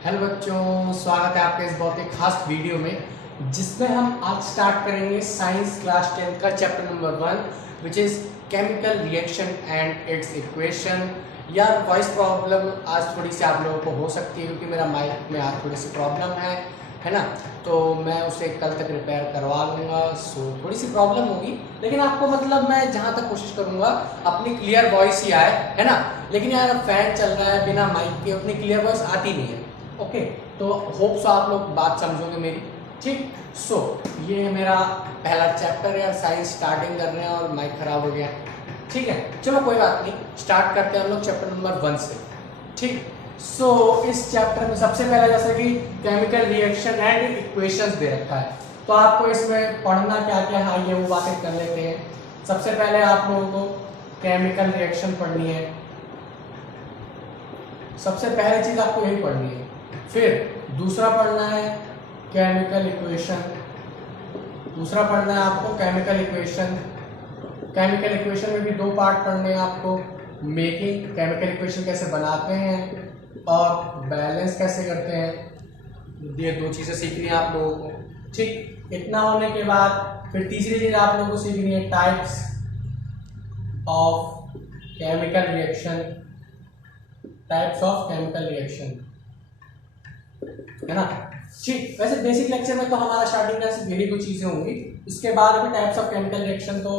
Hello बच्चों, स्वागत है आपके इस बहुत ही खास वीडियो में जिसमें हम आज स्टार्ट करेंगे साइंस क्लास 10 का chapter number 1 which is chemical reaction and it's equation. यार वॉइस प्रॉब्लम आज थोड़ी सी आप लोगों को हो सकती है क्योंकि मेरा माइक में आज थोड़ी सी प्रॉब्लम है ना। तो मैं उसे कल तक रिपेयर करवा लूँगा। सो थोड़ी सी प्रॉब्लम होगी लेकिन आपको मतलब मैं जहाँ तक कोशिश करूँगा अपनी क्लियर वॉइस ही आए, है ना। लेकिन यार फैन चल रहा है, बिना माइक के उतनी क्लियर वॉइस आती नहीं है। ओके, तो होप सो आप लोग बात समझोगे मेरी। ठीक, सो ये मेरा पहला चैप्टर है, साइंस स्टार्टिंग कर रहे हैं और माइक खराब हो गया। ठीक है, चलो कोई बात नहीं, स्टार्ट करते हैं हम लोग चैप्टर नंबर 1 से। ठीक, सो इस चैप्टर में सबसे पहला जैसे कि केमिकल रिएक्शन एंड इक्वेशंस दे रखा है, तो आपको इसमें पढ़ना क्या क्या है ये वो बातें कर लेते हैं। सबसे पहले आप लोगों को केमिकल रिएक्शन पढ़नी है, सबसे पहली चीज आपको यही पढ़नी है। फिर दूसरा पढ़ना है केमिकल इक्वेशन, दूसरा पढ़ना है आपको केमिकल इक्वेशन। केमिकल इक्वेशन में भी दो पार्ट पढ़ने हैं आपको, मेकिंग केमिकल इक्वेशन कैसे बनाते हैं और बैलेंस कैसे करते हैं। ये दो चीज़ें सीखनी है आप लोगों को। ठीक, इतना होने के बाद फिर तीसरी चीज़ आप लोगों को सीखनी है types of chemical reaction, types of chemical reaction, है ना। ठीक, वैसे बेसिक लेक्चर में तो हमारा स्टार्टिंग का सिर्फ यही दो चीजें होंगी, इसके बाद भी टाइप्स ऑफ केमिकल रिएक्शन। तो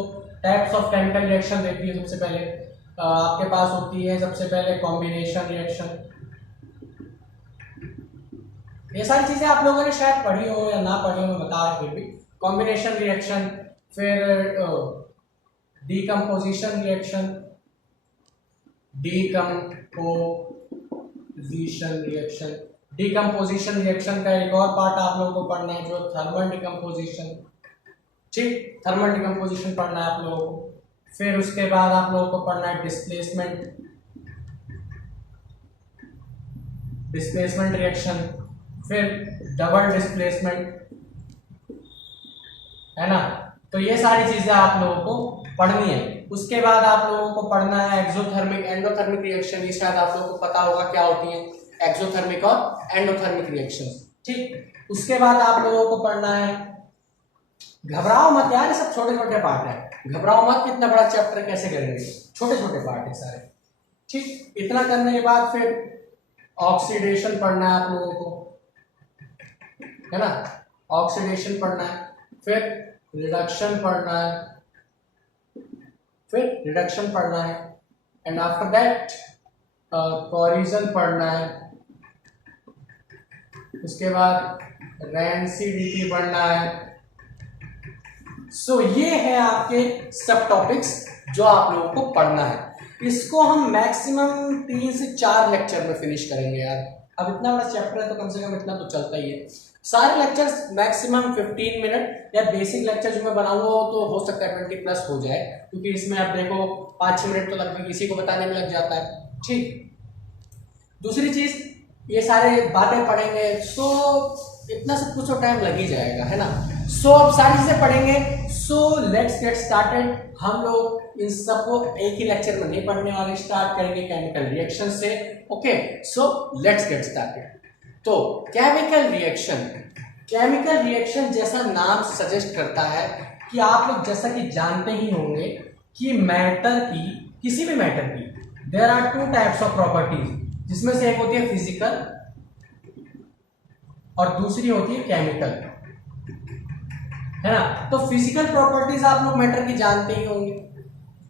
टाइप्स ऑफ केमिकल रिएक्शन देखिए, सबसे पहले आपके पास होती है सबसे पहले कॉम्बिनेशन रिएक्शन। ये सारी चीजें आप लोगों ने शायद पढ़ी हो या ना पढ़ी हो, मैं बता रहा फिर भी। कॉम्बिनेशन रिएक्शन, फिर decomposition reaction, decomposition reaction. Decomposition reaction का एक और पार्ट आप लोगों को पढ़ना है जो थर्मल डीकम्पोजिशन। ठीक, थर्मल डीकम्पोजिशन पढ़ना है आप लोगों को। फिर उसके बाद आप लोगों को पढ़ना है डिस्प्लेसमेंट, डिस्प्लेसमेंट रिएक्शन, फिर डबल डिस्प्लेसमेंट, है ना। तो ये सारी चीजें आप लोगों को पढ़नी है। उसके बाद आप लोगों को पढ़ना है एक्सोथर्मिक एंडोथर्मिक रिएक्शन। ये शायद आप लोगों को पता होगा क्या होती है एक्सोथर्मिक और एंडोथर्मिक रिएक्शंस। ठीक, उसके बाद आप लोगों को पढ़ना है, घबराओ मत यार, ये सब छोटे छोटे पार्ट है, घबराओ मत, कितना बड़ा चैप्टर कैसे करेंगे, छोटे छोटे पार्ट है सारे। ठीक, इतना करने के बाद फिर ऑक्सीडेशन पढ़ना है आप लोगों को, है ना। ऑक्सीडेशन पढ़ना है, फिर रिडक्शन पढ़ना है, फिर रिडक्शन पढ़ना है, एंड आफ्टर दैट कोरिजन पढ़ना है। उसके बाद रेंसिडिटी पढ़ना है। सो ये है आपके सब टॉपिक्स जो आप लोगों को पढ़ना है। इसको हम मैक्सिमम 3 से 4 लेक्चर में फिनिश करेंगे यार। अब इतना बड़ा चैप्टर है तो कम से कम इतना तो चलता ही है। सारे लेक्चर्स मैक्सिमम 15 मिनट, या बेसिक लेक्चर जो मैं बनाऊंगा तो हो सकता है 20 प्लस हो जाए, क्योंकि इसमें आप देखो 5-6 मिनट तो लगभग किसी को बताने में लग जाता है। ठीक, दूसरी चीज ये सारे बातें पढ़ेंगे सो इतना सब कुछ तो टाइम लग ही जाएगा, है ना। सो अब सारी चीजें पढ़ेंगे। So let's get started. हम लोग इन सबको एक ही लेक्चर में नहीं पढ़ने वाले, स्टार्ट करेंगे केमिकल रिएक्शन से। Okay, so let's get started. तो केमिकल रिएक्शन, केमिकल रिएक्शन जैसा नाम सजेस्ट करता है कि आप लोग जैसा कि जानते ही होंगे कि मैटर की, किसी भी मैटर की there are 2 types of properties, जिसमें से एक होती है फिजिकल और दूसरी होती है केमिकल, है ना। तो फिजिकल प्रॉपर्टीज आप लोग मैटर की जानते ही होंगे,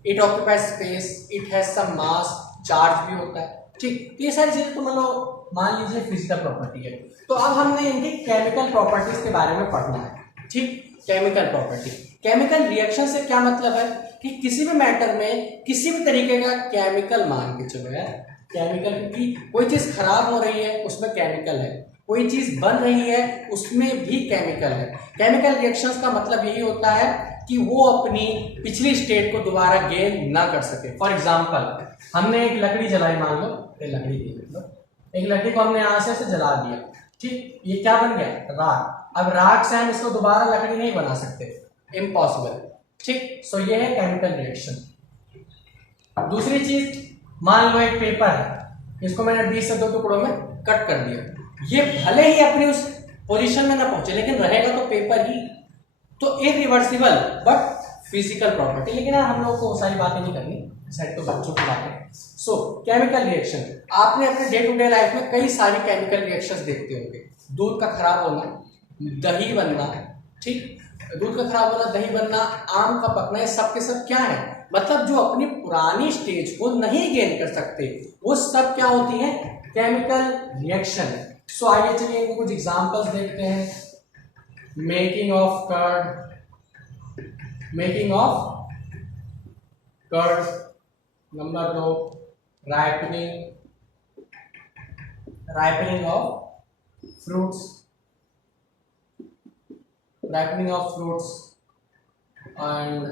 it occupies space, it has some mass, charge भी होता है। ठीक, ये सारी चीजें तो मतलब मान लीजिए फिजिकल प्रॉपर्टी है। तो अब हमने इनकी केमिकल प्रॉपर्टीज के बारे में पढ़ना है। ठीक, केमिकल प्रॉपर्टी, केमिकल रिएक्शन से क्या मतलब है कि किसी भी मैटर में किसी भी तरीके का केमिकल, मान के चलो यार, केमिकल की कोई चीज खराब हो रही है उसमें केमिकल है, कोई चीज बन रही है उसमें भी केमिकल है। केमिकल रिएक्शंस का मतलब यही होता है कि वो अपनी पिछली स्टेट को दोबारा गेन ना कर सके। फॉर एग्जांपल, हमने एक लकड़ी जलाई, मान लो ये लकड़ी थी, मतलब एक लकड़ी को हमने यहाँ से जला दिया। ठीक, ये क्या बन गया, राख। अब राख से हम इसको दोबारा लकड़ी नहीं बना सकते, इम्पॉसिबल। ठीक, सो ये है केमिकल रिएक्शन। दूसरी चीज, मान लो एक पेपर है, इसको मैंने 20 से 2 टुकड़ों में कट कर दिया। ये भले ही अपनी उस पोजीशन में ना पहुंचे लेकिन रहेगा तो पेपर ही। तो इरिवर्सिबल बट फिजिकल प्रॉपर्टी, लेकिन हम लोग को सारी बातें नहीं करनी, सेट तो बच्चों की बात है। सो केमिकल रिएक्शन, आपने अपने डे टू डे लाइफ में कई सारी केमिकल रिएक्शंस देखते होंगे। दूध का खराब होना, दही बनना, ठीक, दूध का खराब होना, दही बनना, आम का पकना, ये सब के सब क्या है, मतलब जो अपनी पुरानी स्टेज को नहीं गेन कर सकते वो सब क्या होती है, केमिकल रिएक्शन। सो आइए चलिए इनको कुछ एग्जांपल्स देखते हैं। Making of curd, making of curd. Number 2, ripening, ripening of fruits, ripening of fruits and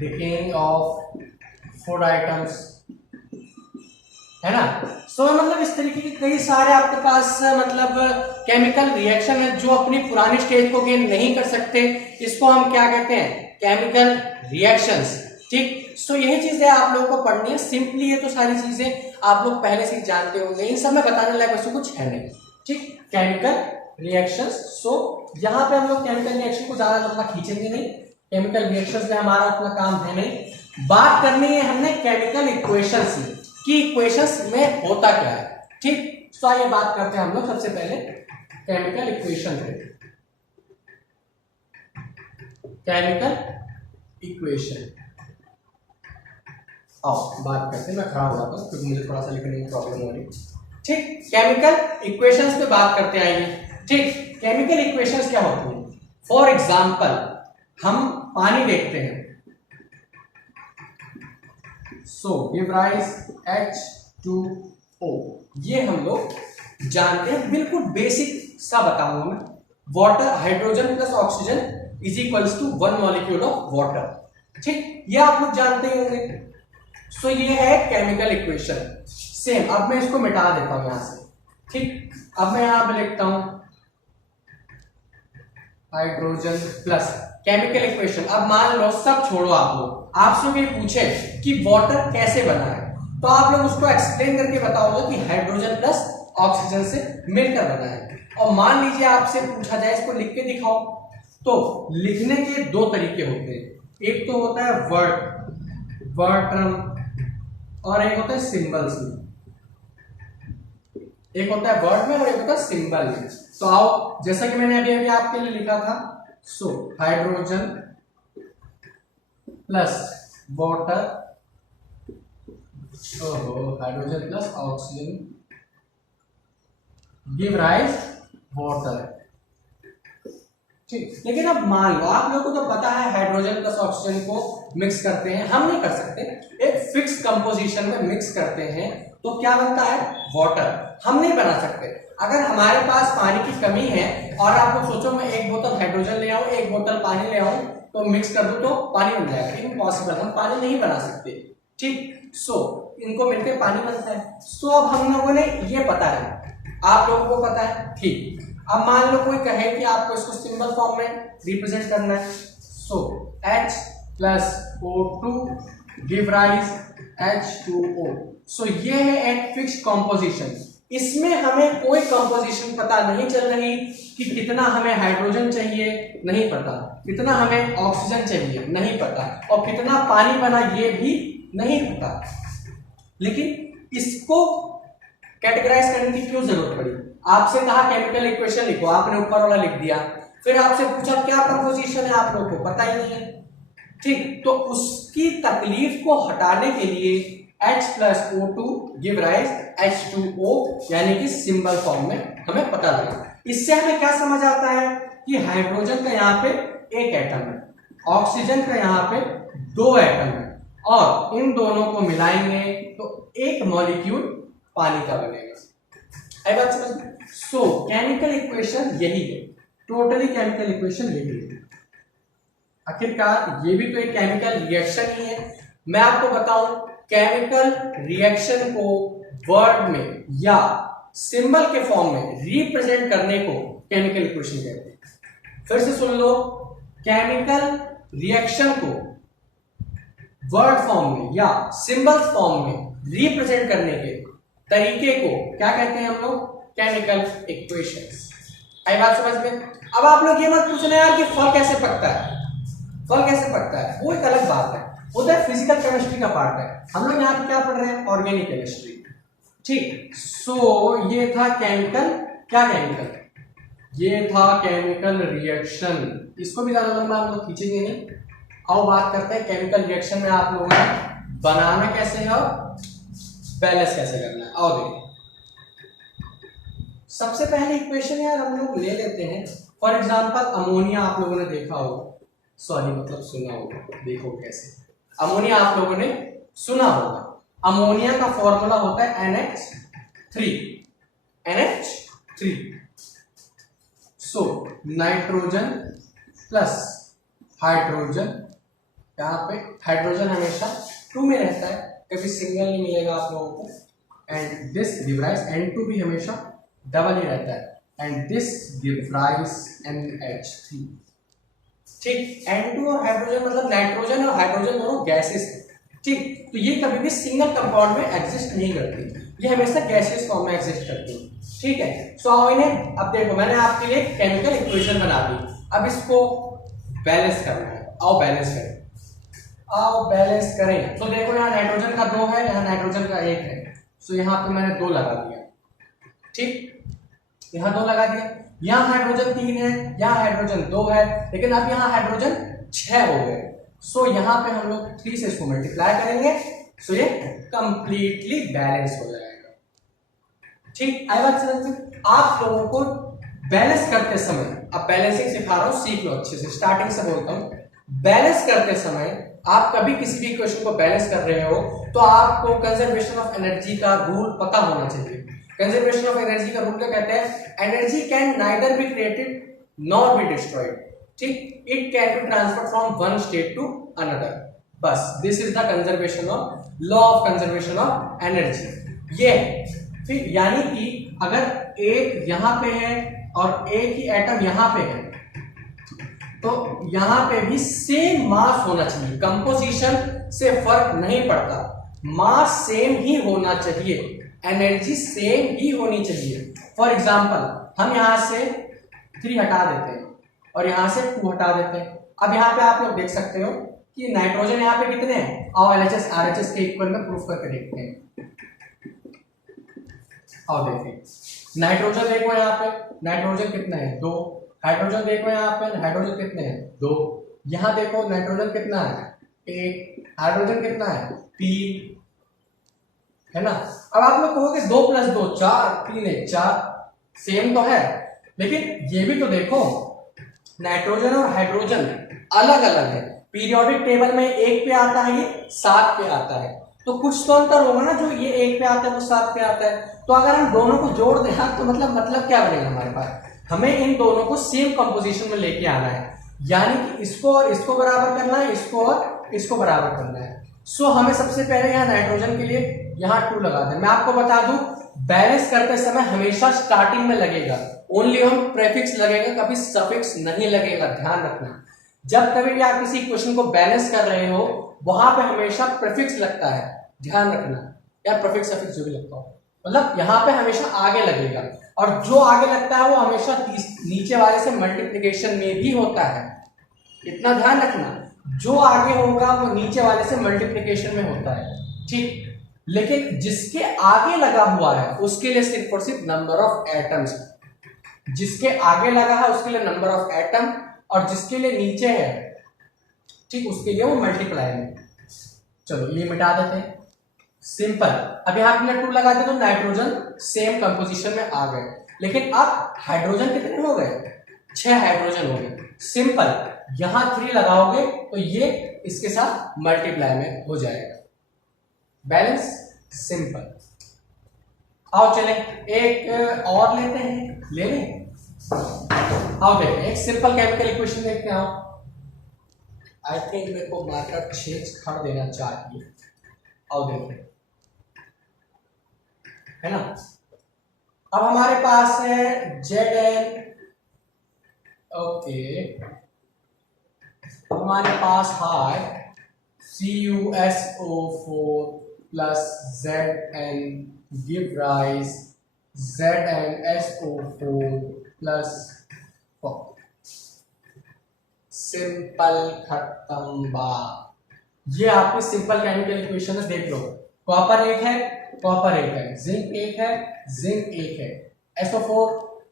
decaying of food items, है ना। सो मतलब इस तरीके के कई सारे आपके पास मतलब केमिकल रिएक्शन है जो अपनी पुरानी स्टेज को गेन नहीं कर सकते, इसको हम क्या कहते हैं, केमिकल रिएक्शंस, ठीक। सो यही चीजें आप लोगों को पढ़नी है। सिंपली ये तो सारी चीजें आप लोग पहले से ही जानते होंगे, इन सब में बताने लायक वैसे कुछ है नहीं, ठीक। केमिकल रिएक्शंस, सो यहाँ पे हम लोग केमिकल रिएक्शन को ज्यादा लंबा खींचेंगे नहीं, केमिकल रिएक्शंस में हमारा उतना काम है नहीं। बात करनी है हमने केमिकल इक्वेशंस की, इक्वेशंस में होता क्या है, ठीक। सो आइए बात करते हैं हम लोग सबसे पहले केमिकल इक्वेशन पे। केमिकल इक्वेशन, आओ बात करते हैं। मैं खड़ा हो जाता हूँ क्योंकि मुझे थोड़ा सा लिखने में प्रॉब्लम हो रही है, ठीक। केमिकल इक्वेशंस पे बात करते हैं, आइए, ठीक। केमिकल इक्वेशंस क्या होती हैं, फॉर एग्जांपल हम पानी देखते हैं, सो गिव राइज H2O, ये हम लोग जानते हैं, बिल्कुल बेसिक सा बताऊंगा मैं। Water, hydrogen plus oxygen is equals to 1 molecule of water, ठीक, ये आप लोग जानते ही होंगे। सो ये है केमिकल इक्वेशन। सेम, अब मैं इसको मिटा देता हूं यहां से, ठीक। अब मैं यहां पे लिखता हूं हाइड्रोजन प्लस केमिकल इक्वेशन। अब मान लो, सब छोड़ो, आप लोग, आपसे कोई पूछे कि वाटर कैसे बना है, तो आप लोग उसको एक्सप्लेन करके बताओगे कि हाइड्रोजन प्लस ऑक्सीजन से मिलकर बना है। और मान लीजिए आपसे पूछा जाए इसको लिख के दिखाओ, तो लिखने के दो तरीके होते हैं, एक तो होता है वर्ड, वर्ड टर्म, और एक होता है सिंबल्स में। एक होता है वर्ड में और एक होता है सिंबल में। तो आओ, जैसा कि मैंने अभी अभी आपके लिए लिखा था, so hydrogen plus water, hydrogen plus oxygen give rise water, ठीक। लेकिन अब मान लो, आप लोगों को तो पता है हाइड्रोजन प्लस ऑक्सीजन को मिक्स करते हैं, हम नहीं कर सकते, एक फिक्स कंपोजिशन में मिक्स करते हैं तो क्या बनता है, वाटर। हम नहीं बना सकते। अगर हमारे पास पानी की कमी है और आप लोग सोचो मैं एक बोतल हाइड्रोजन ले आऊं, एक बोतल पानी ले आऊं, तो मिक्स कर दूं तो पानी बन जाएगा, इम्पॉसिबल, हम पानी नहीं बना सकते, ठीक। सो इनको मिलकर पानी बनता है। सो अब हम लोगों ने ये पता है, आप लोगों को पता है, ठीक। अब मान लो कोई कहे कि आपको इसको सिंबल फॉर्म में रिप्रेजेंट करना है, सो H plus O2 give rise H2O। सो ये है एक फिक्स कॉम्पोजिशन, इसमें हमें कोई कंपोजिशन पता नहीं चल रही कि कितना हमें हाइड्रोजन चाहिए, नहीं पता, कितना हमें ऑक्सीजन चाहिए, नहीं पता, और कितना पानी बना ये भी नहीं पता। लेकिन इसको कैटेगराइज करने की क्यों जरूरत पड़ी, आपसे कहा केमिकल इक्वेशन लिखो, आपने ऊपर वाला लिख दिया, फिर आपसे पूछा क्या कंपोजिशन है, आप लोगों को पता ही नहीं है, ठीक। तो उसकी तकलीफ को हटाने के लिए H plus O2 give rise H2O, यानी कि सिंबल फॉर्म में हमें पता लगा। इससे हमें क्या समझ आता है कि हाइड्रोजन का यहाँ पे एक एटम है, ऑक्सीजन का यहाँ पे 2 एटम है, और इन दोनों को मिलाएंगे तो एक मॉलिक्यूल पानी का बनेगा। आई बात समझ। सो केमिकल इक्वेशन यही है, टोटली केमिकल इक्वेशन यही है। आखिरकार ये भी तो एक केमिकल रिएक्शन ही है। मैं आपको बताऊं, केमिकल रिएक्शन को वर्ड में या सिंबल के फॉर्म में रिप्रेजेंट करने को केमिकल इक्वेशन कहते हैं। फिर से सुन लो, केमिकल रिएक्शन को वर्ड फॉर्म में या सिंबल फॉर्म में रिप्रेजेंट करने के तरीके को क्या कहते हैं हम लोग? Chemical equations. आई बात समझ में? अब आप लोग ये मत पूछना यार कि फल कैसे पकता है, फल कैसे पकता है, वो एक अलग बात है, वो तो फिजिकल केमिस्ट्री का पार्ट है। हम लोग यहाँ पे क्या पढ़ रहे हैं? Organic chemistry. ठीक, सो ये था केमिकल, क्या केमिकल? ये था केमिकल रिएक्शन। इसको भी ज्यादा लंबा हम लोग खींचेंगे नहीं। आओ बात करते हैं केमिकल रिएक्शन में आप लोगों ने बनाना कैसे है और बैलेंस कैसे करना है। आओ देखिए, सबसे पहले इक्वेशन यार हम लोग ले लेते हैं। फॉर एग्जांपल अमोनिया आप लोगों ने देखा होगा, सॉरी मतलब सुना होगा, देखो कैसे। अमोनिया आप लोगों ने सुना होगा। अमोनिया का फॉर्मूला होता है NH3। NH3। So nitrogen plus hydrogen, यहाँ पे हाइड्रोजन हमेशा 2 में रहता है, कभी सिंगल नहीं मिलेगा आप लोगों को। And this give rise, N2 भी हमेशा डबल ही रहता है, and this give rise NH3। ठीक, N2 और हाइड्रोजन मतलब नाइट्रोजन और हाइड्रोजन दोनों गैसेस हैं। ठीक, तो ये कभी भी सिंगल कंपाउंड में एग्जिस्ट नहीं करती, ये हमेशा गैसियस फॉर्म में एग्जिस्ट करती है। ठीक है, सो आओ इन्हें, अब देखो मैंने आपके लिए केमिकल इक्वेशन बना दी, अब इसको बैलेंस करना है। आओ बैलेंस करें, आओ बैलेंस करें। तो देखो यहाँ नाइट्रोजन का 2 है, यहाँ नाइट्रोजन का 1 है, सो यहाँ पे मैंने 2 लगा दिया। ठीक, यहाँ 2 लगा दिया। यहाँ हाइड्रोजन 3 है, यहाँ हाइड्रोजन 2 है, लेकिन अब यहाँ हाइड्रोजन 6 हो गए। सो यहाँ पे हम लोग 3 से इसको मल्टीप्लाई करेंगे, सो ये कंप्लीटली बैलेंस हो जाएगा। ठीक, आई बात समझ में? आप लोगों को बैलेंस करते समय, अब बैलेंसिंग सिखा रहा हूँ, सीख लो अच्छे से, स्टार्टिंग से बोलता हूँ। बैलेंस करते समय आप कभी किसी भी इक्वेशन को बैलेंस कर रहे हो तो आपको कंजर्वेशन ऑफ एनर्जी का रूल पता होना चाहिए। कंजर्वेशन ऑफ एनर्जी का रूल क्या कहते हैं? Energy can neither be created nor be destroyed. ठीक, it can be transferred from one state to another. बस this is the conservation of law of conservation of energy. ये ठीक, यानी कि अगर एक यहां पे है और एक ही एटम यहां पे है तो यहां पे भी सेम मास होना चाहिए, कंपोजिशन से फर्क नहीं पड़ता, मास सेम ही होना चाहिए, एनर्जी सेम ही होनी चाहिए। फॉर एग्जांपल हम यहां से 3 हटा देते हैं और यहां से 2 हटा देते हैं। अब यहां पे आप लोग देख सकते हो कि नाइट्रोजन यहां पे कितने हैं, और LHS RHS के इक्वल में प्रूफ करके देखते हैं। और देखिए नाइट्रोजन देखो यहाँ पे, नाइट्रोजन कितने हैं? 2। हाइड्रोजन देखो यहाँ पे, हाइड्रोजन कितने हैं? 2। यहाँ देखो नाइट्रोजन कितना है? 1। हाइड्रोजन कितना है? 3, है ना। अब आप लोग कहोगे 2 + 2 4, 3 1 4, सेम तो है, लेकिन ये भी तो देखो नाइट्रोजन और हाइड्रोजन अलग अलग है। पीरियोडिक टेबल में 1 पे आता है, ये 7 पे आता है, तो कुछ तो अंतर होगा ना, जो ये 1 पे आता है वो 7 पे आता है। तो अगर हम दोनों को जोड़ दें तो मतलब क्या बनेगा हमारे पास? हमें इन दोनों को सेम कंपोजिशन में लेके आना है, यानी कि इसको और इसको बराबर करना है, इसको और इसको बराबर करना है। सो हमें सबसे पहले यहाँ नाइट्रोजन के लिए यहाँ 2 लगा दें। मैं आपको बता दूं, बैलेंस करते समय हमेशा स्टार्टिंग में लगेगा ओनली हम प्रेफिक्स लगेगा, कभी सफिक्स नहीं लगेगा, ध्यान रखना। जब कभी भी आप किसी क्वेश्चन को बैलेंस कर रहे हो वहां पे हमेशा प्रीफिक्स लगता है, ध्यान रखना यार, प्रीफिक्स सफिक्स जो भी लगता हो, मतलब यहाँ पे हमेशा आगे लगेगा, और जो आगे लगता है वो हमेशा नीचे वाले से मल्टीप्लिकेशन में भी होता है, इतना ध्यान रखना। जो आगे होगा वो नीचे वाले से मल्टीप्लिकेशन में होता है, ठीक। लेकिन जिसके आगे लगा हुआ है उसके लिए सिर्फ और सिर्फ नंबर ऑफ एटम्स, जिसके आगे लगा है उसके लिए नंबर ऑफ एटम, और जिसके लिए नीचे है ठीक उसके लिए वो मल्टीप्लाई में। चलो ये मिटा देते हैं, सिंपल। अब यहां हमने 2 लगा दिया तो नाइट्रोजन सेम कंपोजिशन में आ गए, लेकिन अब हाइड्रोजन कितने हो गए? 6 हाइड्रोजन हो गए। सिंपल, यहां 3 लगाओगे तो ये इसके साथ मल्टीप्लाई में हो जाएगा, बैलेंस, सिंपल। आओ चले एक और लेते हैं, ले लें। आओ देखते हैं एक सिंपल केमिकल इक्वेशन देखते हैं। आओ, आई थिंक मेरे को मार्कर चेंज कर देना चाहिए। आओ देखते है ना। अब हमारे पास है Zn, ओके, हमारे पास है CuSO4 plus Zn give rise ZnSO4 plus 4। Simple, खत्म बात। ये आपकी सिंपल केमिकल इक्वेशन है, देख लो। कॉपर एक है, कॉपर एक है, जिंक एक है, जिंक एक है, SO4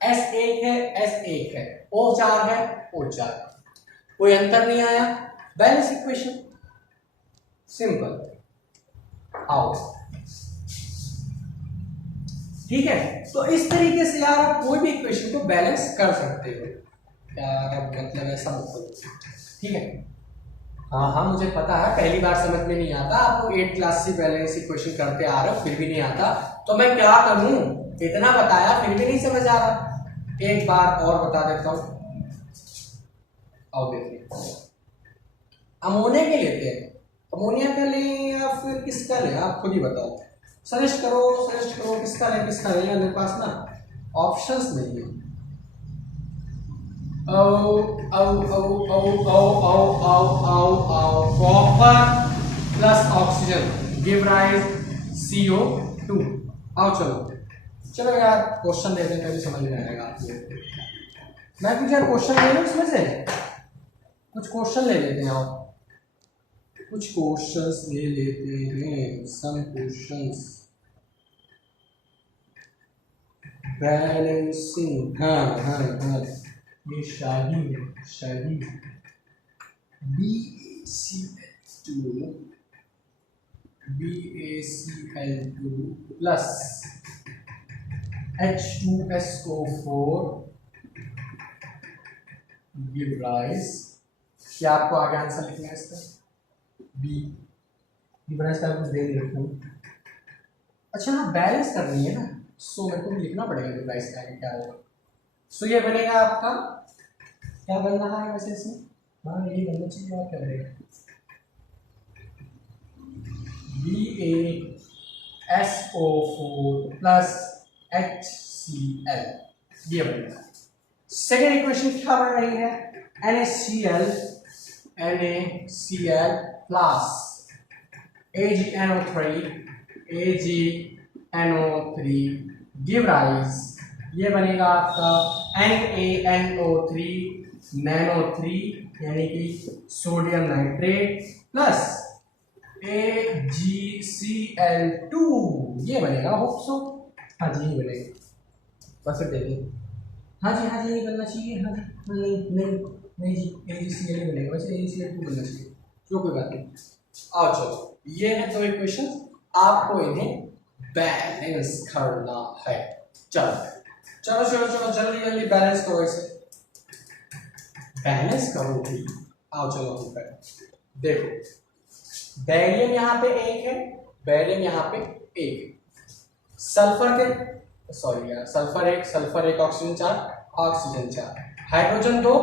S एक है, S एक है, O4 है, O4। कोई अंतर नहीं आया, बैलेंस इक्वेशन, सिंपल। आओ, ठीक है। तो इस तरीके से यार आप कोई भी इक्वेशन को बैलेंस कर सकते हो यार, मतलब ऐसा मतलब, ठीक है। हाँ हाँ, मुझे पता है पहली बार समझ में नहीं आता, आपको 8 क्लास से बैलेंस इक्वेशन करते आ रहे हो, फिर भी नहीं आता, तो मैं क्या करूं, इतना बताया फिर भी नहीं समझ आ रहा, एक बार और बता देता हूं। आओ देखिए, अमोनिया के लेते हैं, अमोनिया का लें या फिर किसका लें, आप खुद ही बताओ, सजेस्ट करो किसका लें, किसका लें। मेरे पास ना ऑप्शंस नहीं है। Copper plus oxygen give rise CO2। आओ चलो यार क्वेश्चन दे दें, तभी समझ में आएगा आपको। मैं कुछ यार क्वेश्चन ले लूं इसमें से, कुछ क्वेश्चन ले लेते हैं, आप कुछ क्वेश्चंस ले लेते हैं, सम क्वेश्चंस। बैलेंसिंग, हाँ, ये शाही BaCl2 plus H2SO4 give rise. क्या आपको आगे आंसर लिखना है इसका? बी गिव राइज का कुछ दे नहीं रखा हूँ। अच्छा हाँ, बैलेंस करनी है ना, सो मेरे को भी लिखना पड़ेगा गिव राइज का क्या होगा। सो ये बनेगा आपका, क्या बन रहा है वैसे इसमें, हाँ यही बनना चाहिए, और क्या बनेगा, BaSO4 प्लस HCl, ये बनेगा। सेकेंड इक्वेशन क्या बन रही है, NaCl plus AgNO3 give rise, ये बनेगा आपका NaNO3 नैनो 3 यानी कि सोडियम नाइट्रेट प्लस AgCl2, ये बनेगा। होप सो, हाँ जी ये बनेगा, बस फिर देखिए, हाँ जी ये बनना चाहिए, हाँ जी, नहीं जी AgCl ही बनेगा, वैसे AgCl2 बनना चाहिए, जो कोई बात नहीं। आओ चलो, ये है दो इक्वेशन, आपको इन्हें बैलेंस करना है। चलो जल्दी बैलेंस करो, इसे बैलेंस करो भी। आओ चलो हम करें, देखो बैरियम यहाँ पे एक है, बैरियम यहाँ पे एक, सल्फर के, सॉरी यार, सल्फर एक, ऑक्सीजन 4, हाइड्रोजन 2,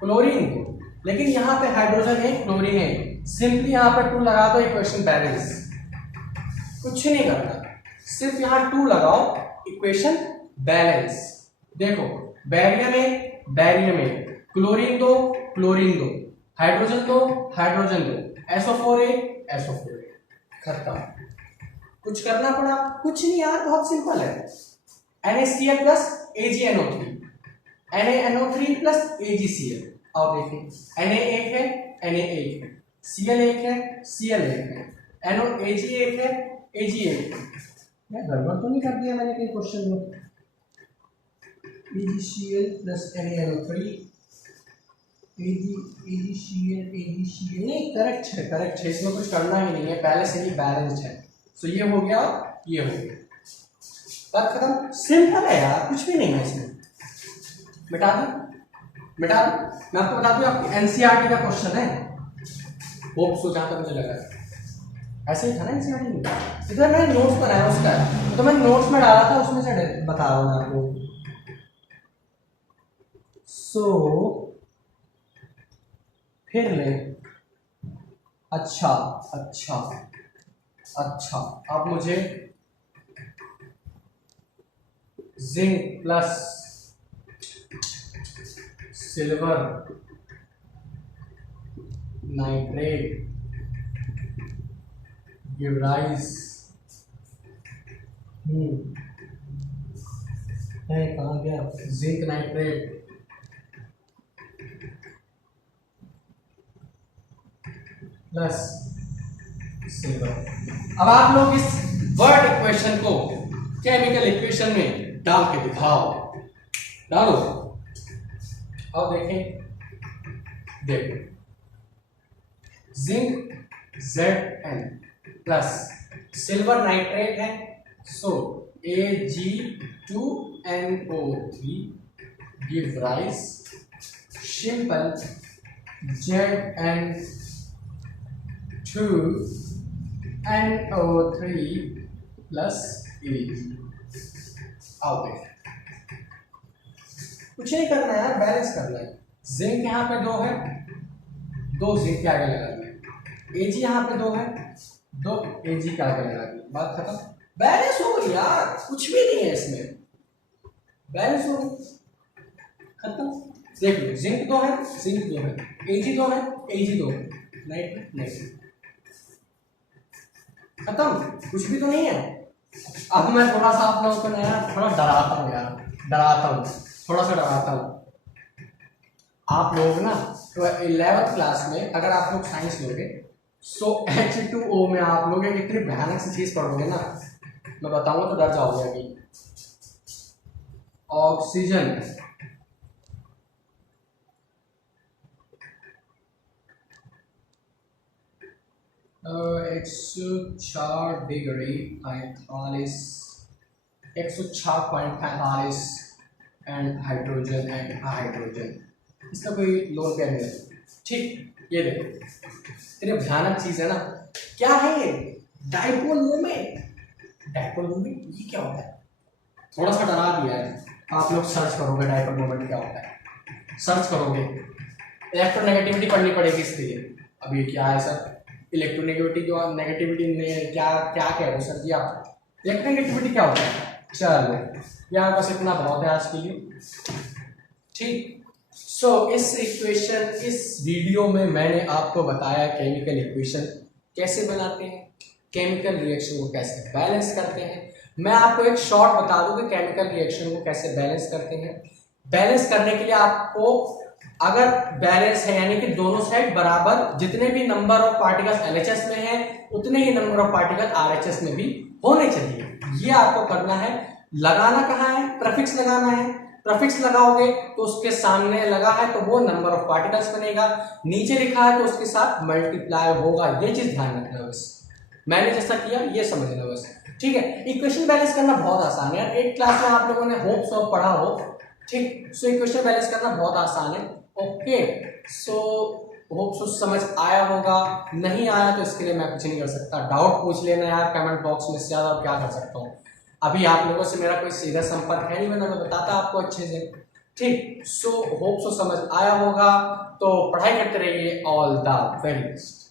क्लोरीन 2, लेकिन यहाँ पे हाइड्रोजन है, क्लोरीन है, सिंपली यहाँ पे 2 लगा दो, इक्वेशन बैलेंस, कुछ नहीं करना, सिर्फ यहाँ 2 लगाओ, इक्वेशन बैलेंस। देखो बैरियम एक, क्लोरीन 2, हाइड्रोजन 2, SO4 एक, खत्म। कुछ करना पड़ा? कुछ नहीं यार, बहुत सिंपल है। NaCl plus AgNO3, NaNO3 plus AgCl। आओ देखिए, Na एक है, Cl एक है, Ag एक है, Ag एक है। मैं गड़बड़ तो नहीं कर दिया मैंने कहीं क्वेश्चन में? AgCl प्लस NaNO3, AgCl नहीं, करेक्ट है, इसमें कुछ करना ही नहीं है, पहले से ही बैलेंस्ड है। सो ये हो गया, बात खत्म, सिंपल है यार, कुछ भी नहीं है इसमें। मिटा दो, मैं आपको बता दूं, आपकी NCERT का क्वेश्चन है, होप सो, जहां तक मुझे लगा ऐसे ही था ना NCERT में। इधर मैंने नोट्स बनाया उसका, तो मैंने नोट्स में डाला था, उसमें से बता रहा हूँ आपको। सो फिर ले, अच्छा, अब मुझे zinc plus silver nitrate give rise है कहाँ गया, जिंक नाइट्रेट प्लस सिल्वर। अब आप लोग इस वर्ड इक्वेशन को केमिकल इक्वेशन में डाल के दिखाओ, डालो। अब देखें, देखो zinc Zn plus silver nitrate है, सो Ag2NO3 give rise simple Zn2NO3 plus Ag। आओ देख, कुछ नहीं करना है यार, बैलेंस करना है। जिंक यहाँ पे 2 है, 2 जिंक के आगे लगा दिया, Ag यहाँ पे 2 है, 2 Ag के आगे लगा दिया, बात खत्म। बैलेंस हो गई यार, कुछ भी नहीं है इसमें, बैलेंस हो गई, खत्म। देख लो, जिंक 2 है, जिंक 2 है, Ag 2 है, Ag 2 है, नाइट्रेट नाइट्रेट, खत्म, कुछ भी तो नहीं है। अब मैं थोड़ा सा आप लोगों को ना यार थोड़ा डराता हूँ यार, डराता हूँ, थोड़ा सा डराता हूँ। आप लोग ना तो 11th क्लास में अगर आप लोग साइंस लोगे, सो H2O में आप लोग एक इतनी भयानक सी चीज पढ़ोगे ना, मैं बताऊंगा तो डर जाओगे। अभी oxygen 104 degree 45, 106.45 and hydrogen and hydrogen, इसका कोई लोन पेयर नहीं है। ठीक, ये देखो इतनी भयानक चीज है ना, क्या है ये, डाइपोल मोमेंट। डाइपोल मोमेंट ये क्या होता है, थोड़ा सा डरा दिया है। आप लोग सर्च करोगे डाइपोल मोमेंट क्या होता है, सर्च करोगे, इलेक्ट्रोनेगेटिविटी पढ़नी पड़ेगी इसके लिए। अब ये क्या है सर, इलेक्ट्रोनेगेटिविटी जो नेगेटिविटी में क्या क्या कह रहे हो सर जी आप, इलेक्ट्रोनेगेटिविटी क्या होता है। चलो यार बस इतना बहुत है आज के लिए, ठीक। सो इस वीडियो में मैंने आपको बताया केमिकल इक्वेशन कैसे बनाते हैं, केमिकल रिएक्शन को कैसे बैलेंस करते हैं। मैं आपको एक शॉर्ट बता दूं कि केमिकल रिएक्शन को कैसे बैलेंस करते हैं। बैलेंस करने के लिए आपको, अगर बैलेंस है यानी कि दोनों साइड बराबर, जितने भी नंबर ऑफ पार्टिकल्स LHS में है उतने ही नंबर ऑफ पार्टिकल RHS में भी होने चाहिए। ये आपको करना है। लगाना कहाँ है, प्रीफिक्स लगाना है। प्रीफिक्स लगाओगे तो उसके सामने लगा है तो वो नंबर ऑफ पार्टिकल्स बनेगा, नीचे लिखा है तो उसके साथ मल्टीप्लाई होगा। ये चीज ध्यान रखना बस, मैंने जैसा किया ये समझना बस, ठीक है। इक्वेशन बैलेंस करना बहुत आसान है, 8th क्लास में आप लोगों ने होप सो पढ़ा हो, ठीक। सो इक्वेशन बैलेंस करना बहुत आसान है, ओके। सो होप सो समझ आया होगा, नहीं आया तो इसके लिए मैं कुछ नहीं कर सकता, डाउट पूछ लेना यार कमेंट बॉक्स में, से ज्यादा क्या कर सकता हूँ। अभी आप लोगों से मेरा कोई सीधा संपर्क है नहीं, वरना मैं बताता आपको अच्छे से, ठीक। सो होप सो समझ आया होगा, तो पढ़ाई करते रहिए। All the very best.